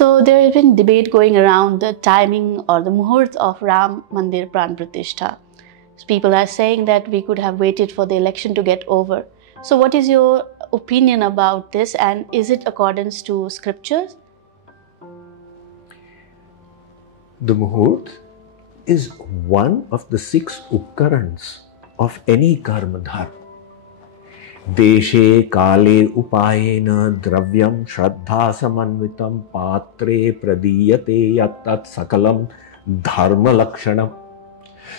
So there has been debate going around the timing or the muhurt of Ram Mandir Pran Pratishtha. People are saying that we could have waited for the election to get over. So what is your opinion about this, and is it accordance to scriptures? The muhurt is one of the 6 upkarans of any karma dharma. Deshe kale upayena dravyam shraddha samanvitam patre pradiyate yattat sakalam dharma lakshanam.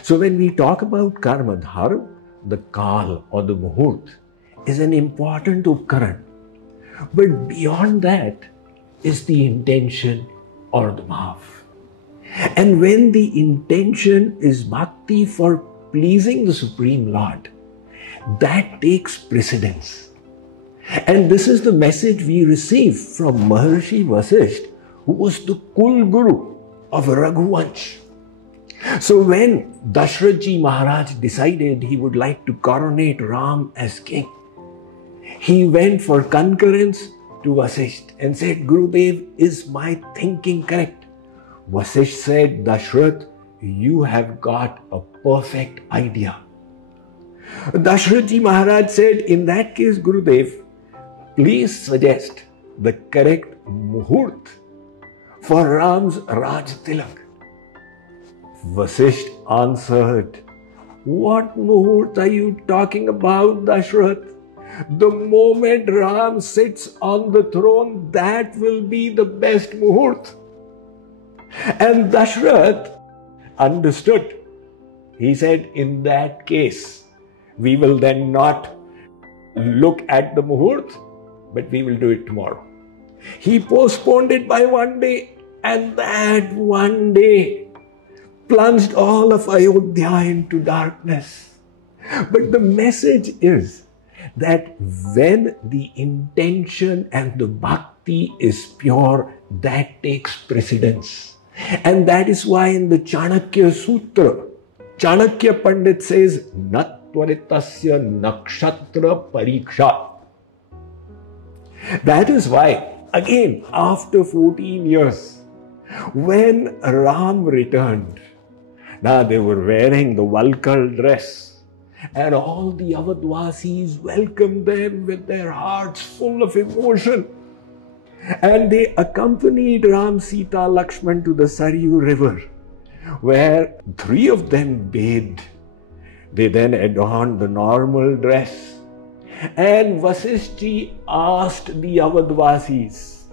So when we talk about karma dharma, the kal or the muhurt is an important upkaran. But beyond that is the intention or the bhav. And when the intention is bhakti for pleasing the Supreme Lord, that takes precedence. And this is the message we receive from Maharshi Vasishtha, who was the Kul Guru of Raghuvansh. So when Dashrathji Maharaj decided he would like to coronate Ram as king, he went for concurrence to Vasishtha and said, Gurudev, is my thinking correct? Vasishtha said, Dashrath, you have got a perfect idea. Dashrathji Maharaj said, in that case, Gurudev, please suggest the correct muhurt for Ram's Raj Tilak. Vasishtha answered, what muhurt are you talking about, Dashrath? The moment Ram sits on the throne, that will be the best muhurt. And Dashrath understood. He said, in that case, we will then not look at the muhurt, but we will do it tomorrow. He postponed it by 1 day, and that 1 day plunged all of Ayodhya into darkness. But the message is that when the intention and the bhakti is pure, that takes precedence. And that is why in the Chanakya Sutra, Chanakya Pandit says, Natvaritasya nakshatra pariksha. That is why, again, after 14 years, when Ram returned, now they were wearing the Valkal dress, and all the Avadvasis welcomed them with their hearts full of emotion. And they accompanied Ram, Sita, Lakshman to the Saryu river, where 3 of them bathed. They then adorned the normal dress. And Vasishtha asked the Avadvasis,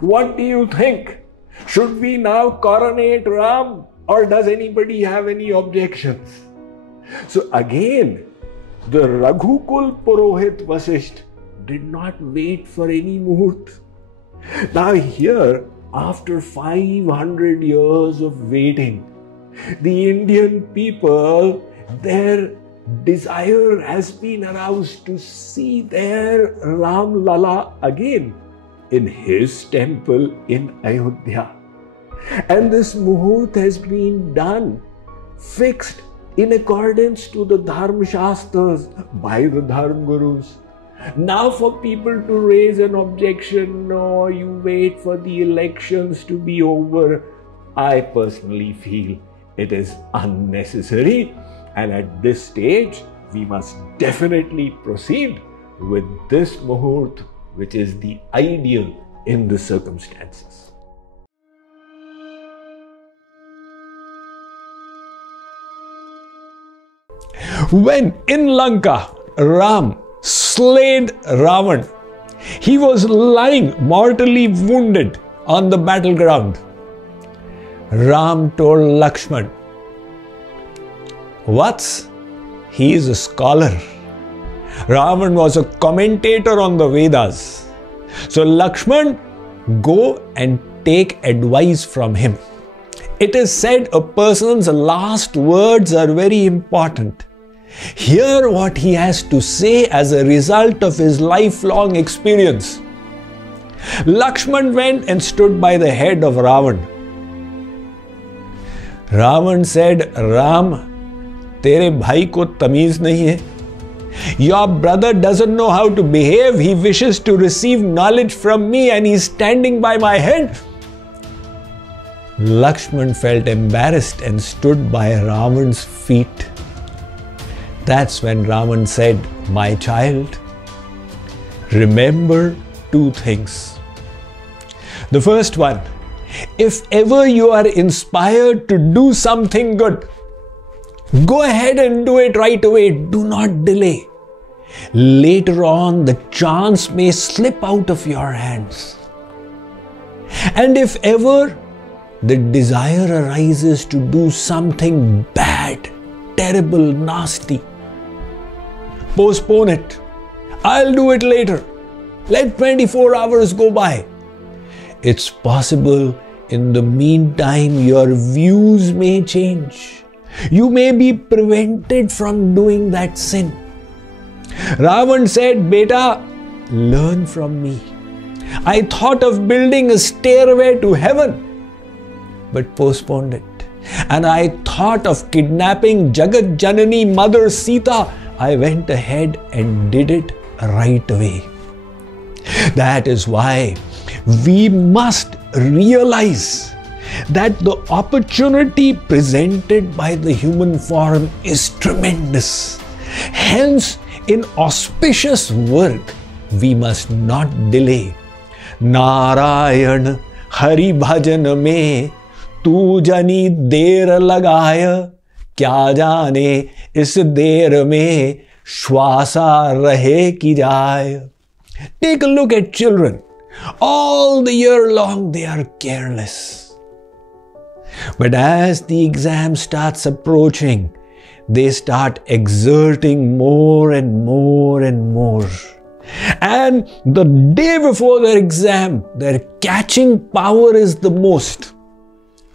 what do you think? Should we now coronate Ram, or does anybody have any objections? So again, the Raghukul Purohit Vasishtha did not wait for any muhurt. Now here, after 500 years of waiting, the Indian people, their desire has been aroused to see their Ram Lala again in his temple in Ayodhya. And this muhurt has been done, fixed in accordance to the Dharma Shastras by the Dharma Gurus. Now for people to raise an objection, no, you wait for the elections to be over, I personally feel it is unnecessary. And at this stage, we must definitely proceed with this muhurt, which is the ideal in the circumstances. When in Lanka, Ram slayed Ravan, he was lying mortally wounded on the battleground. Ram told Lakshman, "Vats, he is a scholar." Ravan was a commentator on the Vedas. So Lakshman, go and take advice from him. It is said a person's last words are very important. Hear what he has to say as a result of his lifelong experience. Lakshman went and stood by the head of Ravan. Ravan said, "Ram, तेरे भाई को तमीज नहीं है. Your brother doesn't know how to behave. He wishes to receive knowledge from me and he's standing by my head. Lakshman felt embarrassed and stood by Ravan's feet. That's when Ravan said, "My child, remember two things. The first one, if ever you are inspired to do something good, go ahead and do it right away. Do not delay. Later on, the chance may slip out of your hands. And if ever the desire arises to do something bad, terrible, nasty, postpone it. I'll do it later. Let 24 hours go by. It's possible in the meantime your views may change. You may be prevented from doing that sin." Ravan said, "Beta, learn from me. I thought of building a stairway to heaven, but postponed it. And I thought of kidnapping Jagat Janani Mother Sita. I went ahead and did it right away." That is why we must realize that the opportunity presented by the human form is tremendous. Hence, in auspicious work, we must not delay. Narayan Hari Bhajan mein tu jani der lagaya, kya jane is der mein shwasa rahe ki jaye. Take a look at children. All the year long they are careless. But as the exam starts approaching, they start exerting more and more and more. And the day before their exam, their catching power is the most.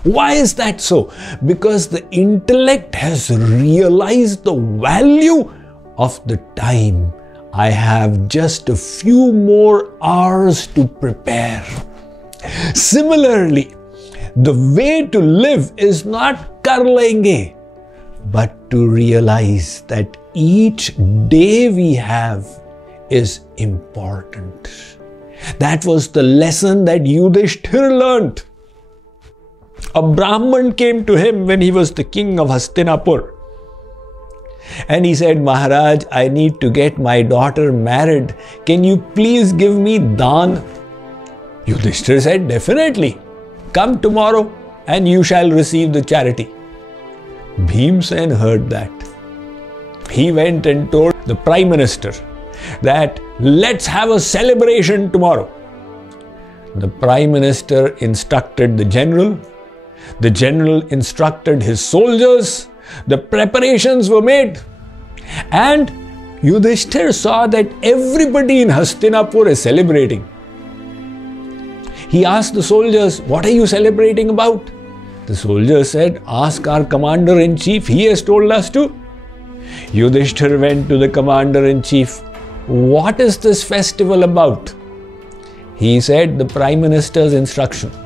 Why is that so? Because the intellect has realized the value of the time. I have just a few more hours to prepare. Similarly, the way to live is not kar lenge, but to realize that each day we have is important. That was the lesson that Yudhishthir learnt. A Brahman came to him when he was the king of Hastinapur. And he said, "Maharaj, I need to get my daughter married. Can you please give me daan?" Yudhishthir said, "Definitely. Come tomorrow and you shall receive the charity." Bhimsen heard that. He went and told the Prime Minister that let's have a celebration tomorrow. The Prime Minister instructed the general. The general instructed his soldiers. The preparations were made. And Yudhishthir saw that everybody in Hastinapur is celebrating. He asked the soldiers, "What are you celebrating about?" The soldiers said, "Ask our commander-in-chief. He has told us to." Yudhishthir went to the commander-in-chief. "What is this festival about?" He said, "The Prime Minister's instruction."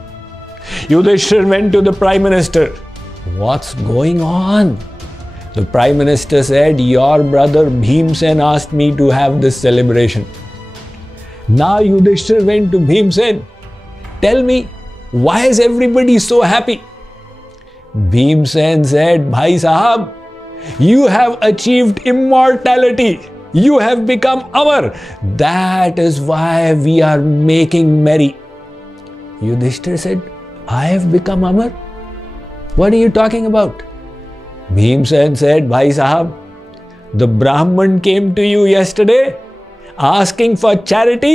Yudhishthir went to the Prime Minister. "What's going on?" The Prime Minister said, "Your brother Bhimsen asked me to have this celebration." Now Yudhishthir went to Bhimsen. "Tell me, why is everybody so happy?" Bhimsen said, "Bhai Sahab, you have achieved immortality. You have become Amar. That is why we are making merry." Yudhishthir said, "I have become Amar? What are you talking about?" Bhimsen said, "Bhai Sahab, the Brahman came to you yesterday asking for charity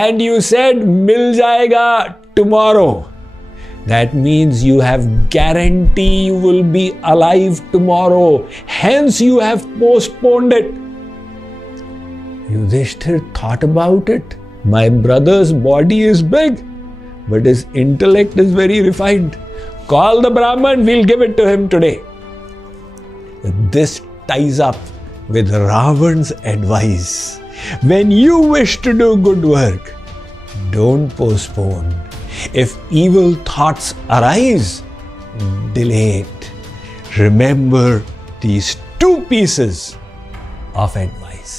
and you said, mil jayega tomorrow. That means you have guarantee you will be alive tomorrow. Hence you have postponed it." Yudhishthir thought about it. My brother's body is big, but his intellect is very refined. Call the Brahman, we'll give it to him today. This ties up with Ravan's advice. When you wish to do good work, don't postpone. If evil thoughts arise, delay it. Remember these two pieces of advice.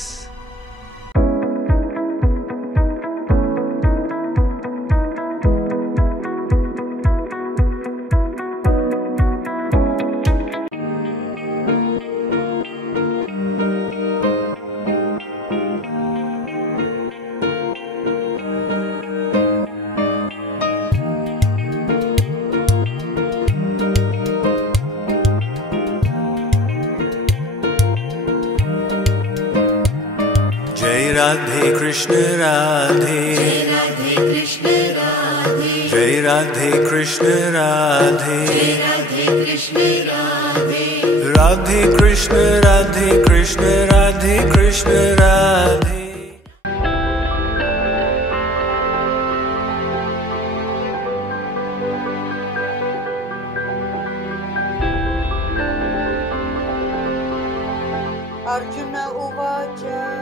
Radhe Krishna Radhe, Jai Radhe Krishna Radhe, Radhe Krishna Radhe Krishna Radhe Krishna Radhe. Arjuna Uvacha